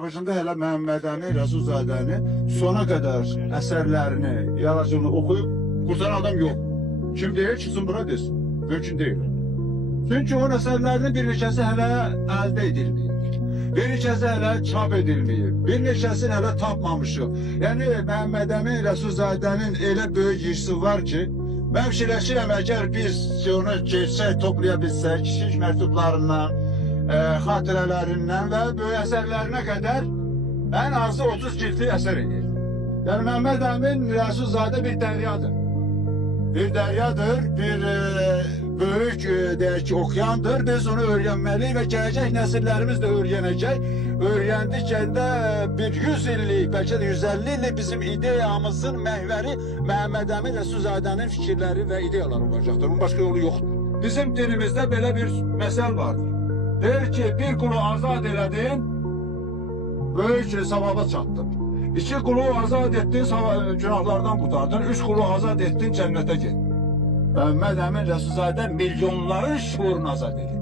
Azərbaycanda hələ Məhəmmədəmin Rəsulzadəni sona qədər əsərlərini, yaradıcılığını oxuyub qurtaran adam yox. Kim deyir, çıxsın bura desin. Mümkün deyil. Çünki onun əsərlərinin bir neçəsi hələ əldə edilməyib. Bir neçəsi hələ çap edilməyib. Bir neçəsini hələ tapmamışıq. Yəni Məhəmmədəmin Rəsulzadənin elə böyük irsi var ki, mən fikirləşirəm, əgər biz onu geçsək, toplaya bilsək, kiçik məktublarından, xatirələrindən və böyük əsərlərinə qədər ən azı 30 ciltli əsər edir. Yəni Məhəmmədəmin Rəsulzadə bir dəryadır. Bir dəryadır, bir böyük deyək ki, okeandır. Biz onu öyrənməliyik və gələcək nəsillərimiz də öyrənəcək. Öyrəndikcə bir 100 illik, bəlkə də 150 illik bizim ideyamızın məhvəri Məhəmmədəmin Rəsulzadənin fikirləri və ideyaları olacaqdır. Bunun başqa yolu yoxdur. Bizim dilimizdə belə bir məsəl vardır. Deyir ki, bir qulu azad elədin, böyük savaba çatdın. 2 qulu azad etdin, günahlardan qurtardın. 3 qulu azad etdin, cənnətə getdin. Məhəmmədəmin Rəsulzadə milyonların şuurunu azad edir.